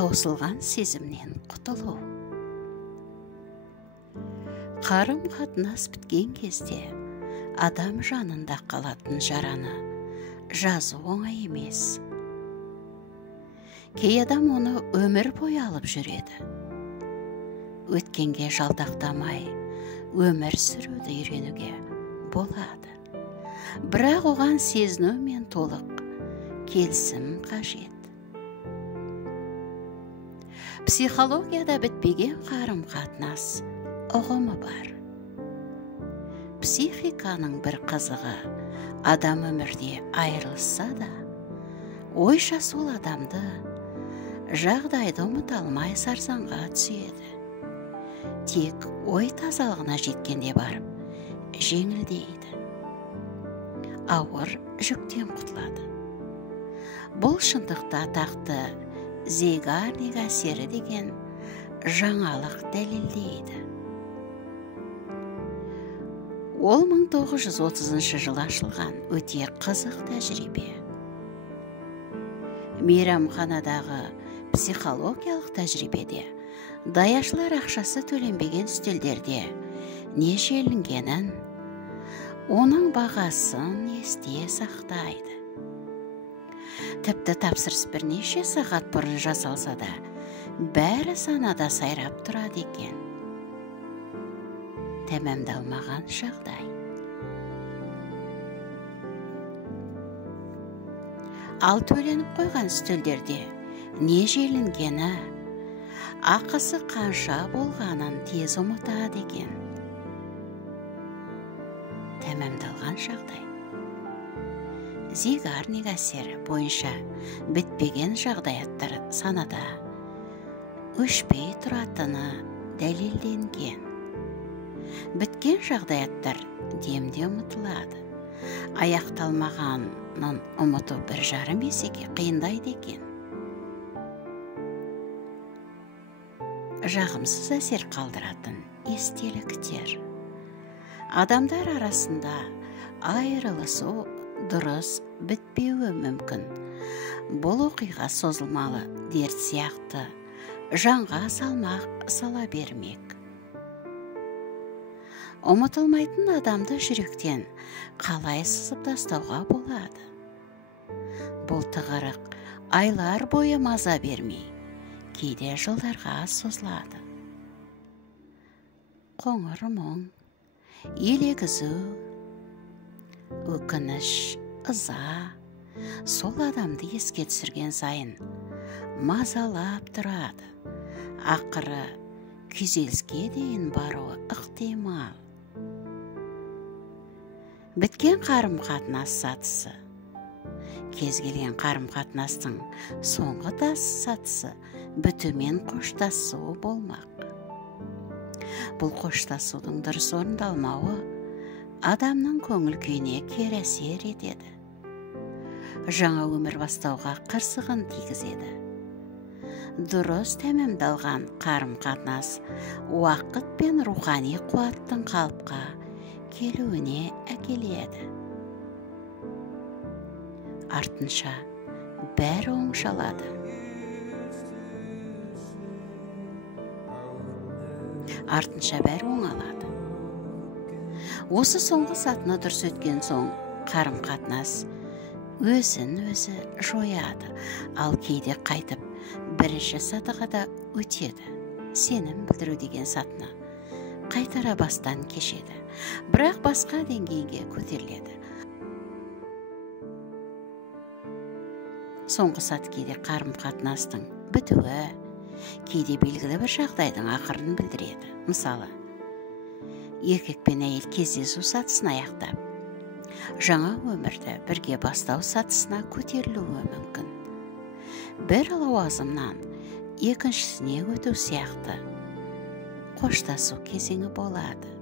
таусылған сезімнен құтылу. Қарым-қатынас біткен кезде адам жанында қалатын жараны жазу оңай емес. Кей адам оны өмір бойы алып жүреді. Өткенге жалтақтамай, өмір сүруді үйренуге болады. Бірақ оған сезіну мен толық келісім қажет. Психологияда бітпеген қарым-қатынас ұғымы бар. Психиканың бір қызығы, адам өмірде айырылса да, ойша сол адамды жағдайды ұмыта алмай сарсаңға түседі. Тек ой тазалығына жеткенде барып, жеңілдейді. Ауыр жүктен құтылады. Бұл шындықта атақты Zeigarnik әсері деген жаңалық дәлелдейді. Ол 1930 жылы ашылған өте қызық тәжірибе. Мейрамханадағы психологиялық тәжірибеде даяшылар ақшасы төленбеген үстелдерде не желінгенін, оның бағасын есте сақтайды. Тіпті тапсырыс бірнеше сағат бұрын жасалса да, бәрі санада сайрап тұрады екен. Тәмамдалмаған жағдай. Ал төленіп қойған үстелдерде не желінгені, ақысы қанша болғанын тез ұмытады екен. Тәмамдалған жағдай. Zeigarnik әсері бойынша бітпеген жағдаяттар санада өшпей тұратыны дәлелденген. Біткен жағдаяттар демде ұмытылады. Аяқталмағанын ұмыту 1,5 есеге қиындайды екен. Жағымсыз әсер қалдыратын естеліктер. Адамдар арасында айырылысу дұрыс бітпеуі мүмкін. Бұл оқиға созылмалы дерт сияқты жанға салмақ сала бермек. Ұмытылмайтын адамды жүректен қалай сызып тастауға болады? Бұл тығырық айлар бойы маза бермей, кейде жылдарға созылады. Қоңыр мұң, елегізу, өкініш, ыза, сол адамды еске түсірген сайын мазалап тұрады. Ақыры күйзеліске дейін баруы ықтимал. Біткен қарым-қатынас сатысы. Кез келген қарым-қатынастың соңғы сатысы бітумен қоштасу болмақ. Бұл қоштасудың дұрыс орындалмауы адамның көңіл күйіне кері әсер етеді. Жаңа өмір бастауға қырсығын тигізеді. Дұрыс тәмамдалған қарым-қатынас уақыт пен рухани қуаттың қалыпқа келуіне әкеледі. Артынша бәрі оңшалады. Оңалады. Осы соңғы сатыны дұрыс өткен соң қарым-қатынас өзін-өзі жояды, ал кейде қайтып бірінші сатыға да өтеді. Сенім білдіру деген сатыны қайтара бастан кешеді, бірақ басқа деңгейге көтеріледі. Соңғы саты кейде қарым-қатынастың бітуі, кейде белгілі бір жағдайдың ақырын білдіреді. Мысалы, еркек пен әйел кездесу сатысын аяқтап, жаңа өмірді бірге бастау сатысына көтерілуі мүмкін. Бір лауазымнан екіншісіне өту сияқты қоштасу кезеңі болады.